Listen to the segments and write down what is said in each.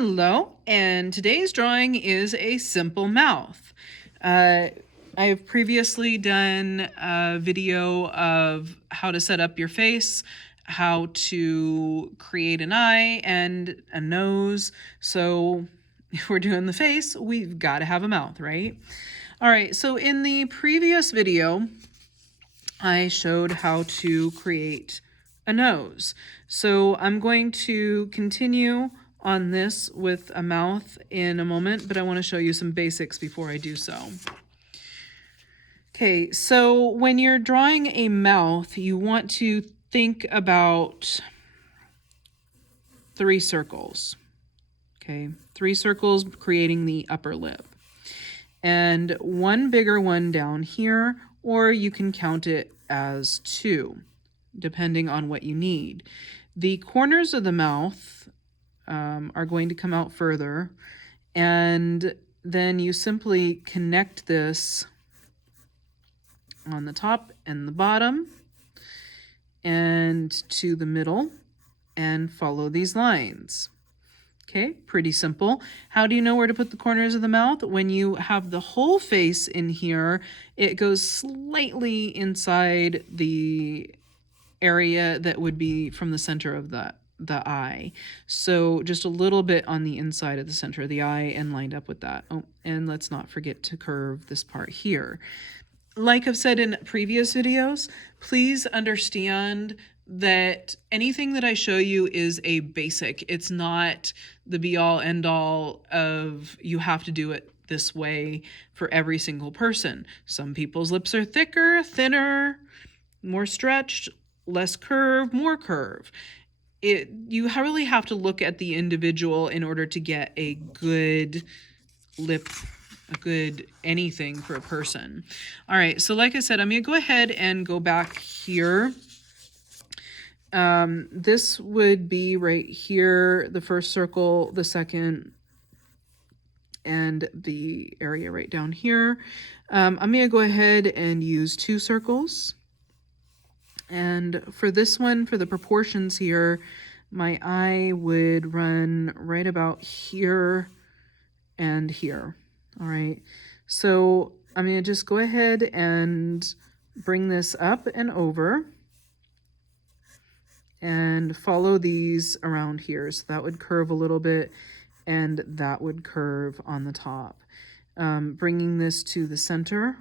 Hello, and today's drawing is a simple mouth. I have previously done a video of how to set up your face, how to create an eye and a nose. So if we're doing the face, we've got to have a mouth, right? All right, so in the previous video, I showed how to create a nose. So I'm going to continue on this with a mouth in a moment, but I want to show you some basics before I do so. Okay, so when you're drawing a mouth, you want to think about 3 circles. Okay, 3 circles creating the upper lip. And one bigger one down here, or you can count it as 2, depending on what you need. The corners of the mouth are going to come out further, and then you simply connect this on the top and the bottom and to the middle and follow these lines. Okay, pretty simple. How do you know where to put the corners of the mouth? When you have the whole face in here, it goes slightly inside the area that would be from the center of the eye. So just a little bit on the inside of the center of the eye and lined up with that. Oh, and let's not forget to curve this part here. Like I've said in previous videos, please understand that anything that I show you is a basic. It's not the be-all end-all of you have to do it this way for every single person. Some people's lips are thicker, thinner, more stretched, less curve, more curve. You really have to look at the individual in order to get a good lip, a good anything for a person. All right, so like I said, I'm going to go ahead and go back here. This would be right here, the first circle, the second, and the area right down here. I'm going to go ahead and use 2 circles. And for this one, for the proportions here, my eye would run right about here and here. All right, so I'm going to just go ahead and bring this up and over and follow these around here. So that would curve a little bit and that would curve on the top. Bringing this to the center,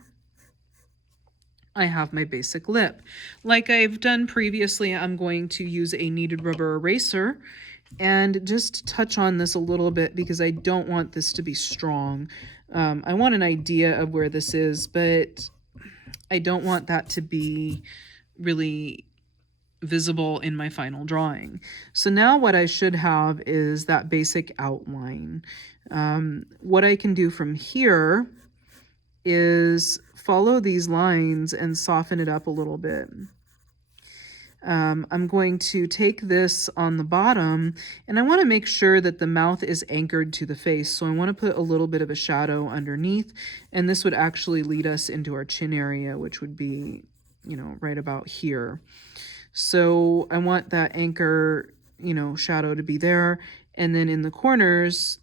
I have my basic lip. Like I've done previously, I'm going to use a kneaded rubber eraser and just touch on this a little bit because I don't want this to be strong. I want an idea of where this is, but I don't want that to be really visible in my final drawing. So now what I should have is that basic outline. What I can do from here is follow these lines and soften it up a little bit. I'm going to take this on the bottom and I want to make sure that the mouth is anchored to the face. So I want to put a little bit of a shadow underneath, and this would actually lead us into our chin area, which would be, right about here. So I want that anchor, shadow to be there. And then in the corners,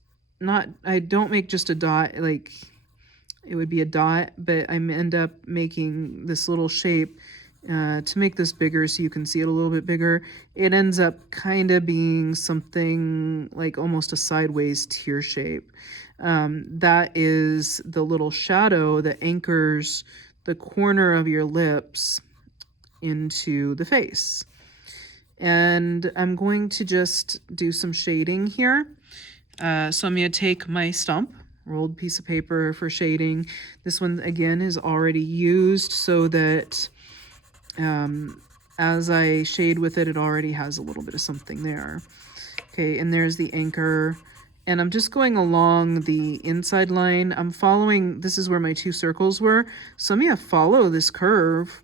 I don't make just a dot, like it would be a dot, but I end up making this little shape to make this bigger so you can see it a little bit bigger. It ends up kind of being something like almost a sideways tear shape. That is the little shadow that anchors the corner of your lips into the face. And I'm going to just do some shading here. So I'm going to take my stump, rolled piece of paper for shading. This one again is already used so that as I shade with it, it already has a little bit of something there. Okay, and there's the anchor. And I'm just going along the inside line. I'm following, this is where my 2 circles were. So I'm going to follow this curve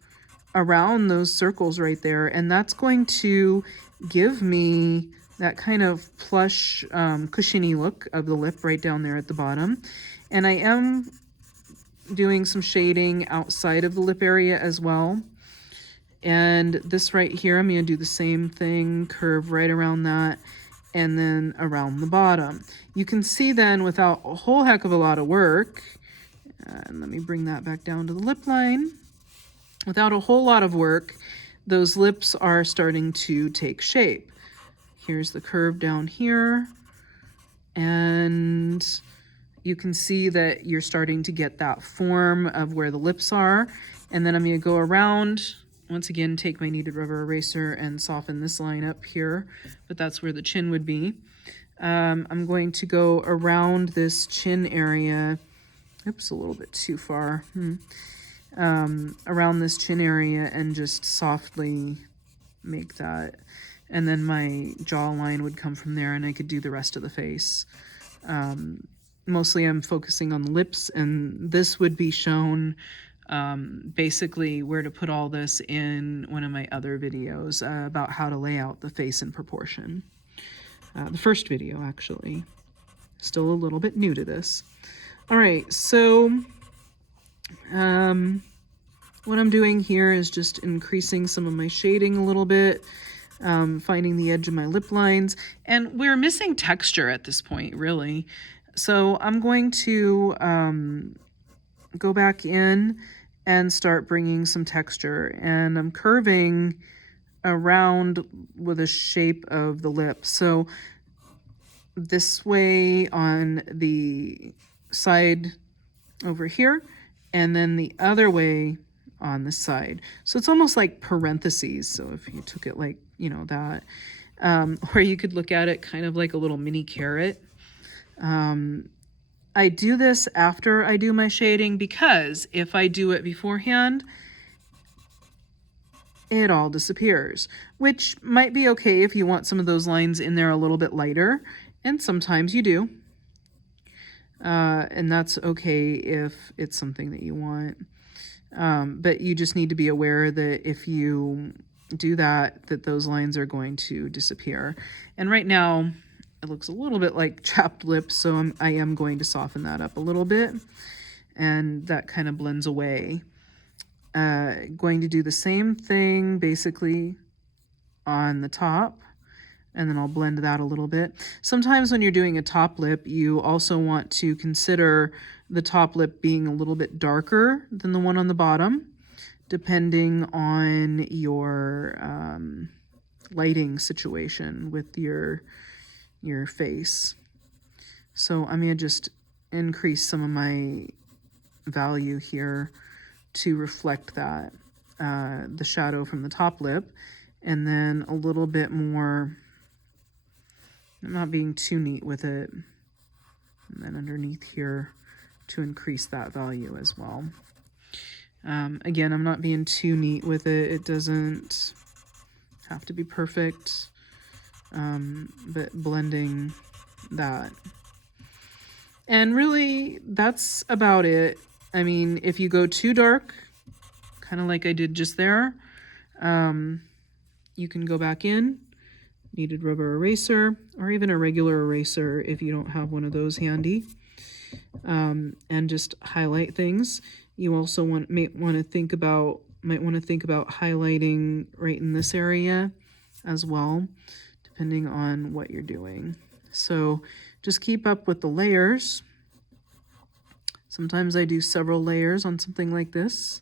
around those circles right there, and that's going to give me that kind of plush, cushiony look of the lip right down there at the bottom. And I am doing some shading outside of the lip area as well. And this right here, I'm going to do the same thing, curve right around that, and then around the bottom. You can see then without a whole heck of a lot of work, and let me bring that back down to the lip line. Without a whole lot of work, those lips are starting to take shape. Here's the curve down here, and you can see that you're starting to get that form of where the lips are. And then I'm going to go around, once again, take my kneaded rubber eraser and soften this line up here, but that's where the chin would be. I'm going to go around this chin area. Oops, a little bit too far. Around this chin area and just softly make that. And then my jawline would come from there and I could do the rest of the face. Mostly I'm focusing on the lips, and this would be shown basically where to put all this in one of my other videos about how to lay out the face in proportion. The first video, actually. Still a little bit new to this. All right, so what I'm doing here is just increasing some of my shading a little bit, finding the edge of my lip lines, and we're missing texture at this point, really. So I'm going to go back in and start bringing some texture, and I'm curving around with the shape of the lip. So this way on the side over here, and then the other way on the side. So it's almost like parentheses. So if you took it like, you know, that, or you could look at it kind of like a little mini carrot. I do this after I do my shading, because if I do it beforehand, it all disappears, which might be okay if you want some of those lines in there a little bit lighter, and sometimes you do. And that's okay if it's something that you want. But you just need to be aware that if you do that, that those lines are going to disappear. And right now, it looks a little bit like chapped lips, so I am going to soften that up a little bit, and that kind of blends away. Going to do the same thing basically on the top, and then I'll blend that a little bit. Sometimes when you're doing a top lip, you also want to consider the top lip being a little bit darker than the one on the bottom, depending on your lighting situation with your face. So I'm going to just increase some of my value here to reflect that, the shadow from the top lip, and then a little bit more. I'm not being too neat with it. And then underneath here to increase that value as well. Again, I'm not being too neat with it. It doesn't have to be perfect, but blending that. And really, that's about it. I mean, if you go too dark, kind of like I did just there, you can go back in, kneaded rubber eraser, or even a regular eraser if you don't have one of those handy, and just highlight things. You also might want to think about highlighting right in this area as well, depending on what you're doing. So just keep up with the layers. Sometimes I do several layers on something like this,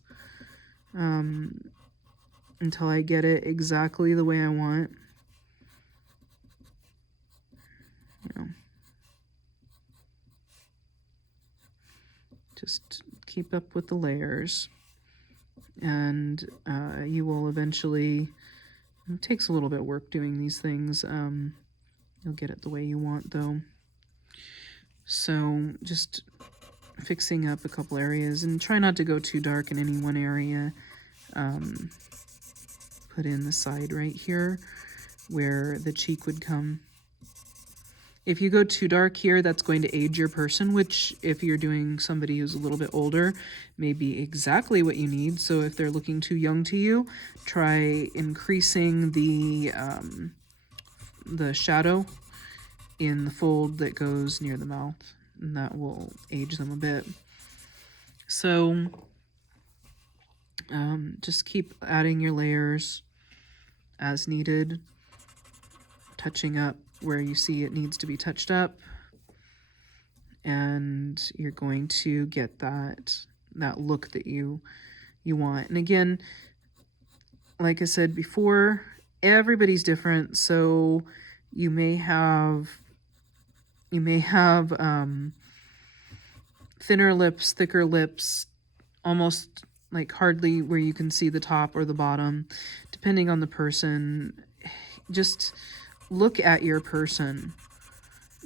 until I get it exactly the way I want. You know, just keep up with the layers, and you will eventually, it takes a little bit of work doing these things. You'll get it the way you want though. So just fixing up a couple areas, and try not to go too dark in any one area. Put in the side right here where the cheek would come. If you go too dark here, that's going to age your person, which if you're doing somebody who's a little bit older, may be exactly what you need. So if they're looking too young to you, try increasing the shadow in the fold that goes near the mouth, and that will age them a bit. So just keep adding your layers as needed, touching up where you see it needs to be touched up. And you're going to get that look that you want. And again, like I said before, everybody's different, so you may have thinner lips, thicker lips, almost like hardly where you can see the top or the bottom, depending on the person. Just look at your person.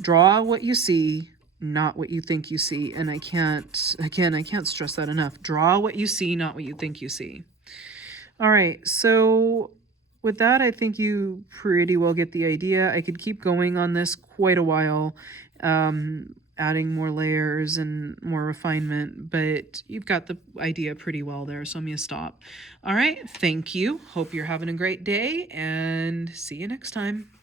Draw what you see, not what you think you see. And I can't stress that enough. Draw what you see, not what you think you see. All right, so with that, I think you pretty well get the idea. I could keep going on this quite a while, adding more layers and more refinement, but you've got the idea pretty well there, so I'm going to stop. All right, thank you. Hope you're having a great day, and see you next time.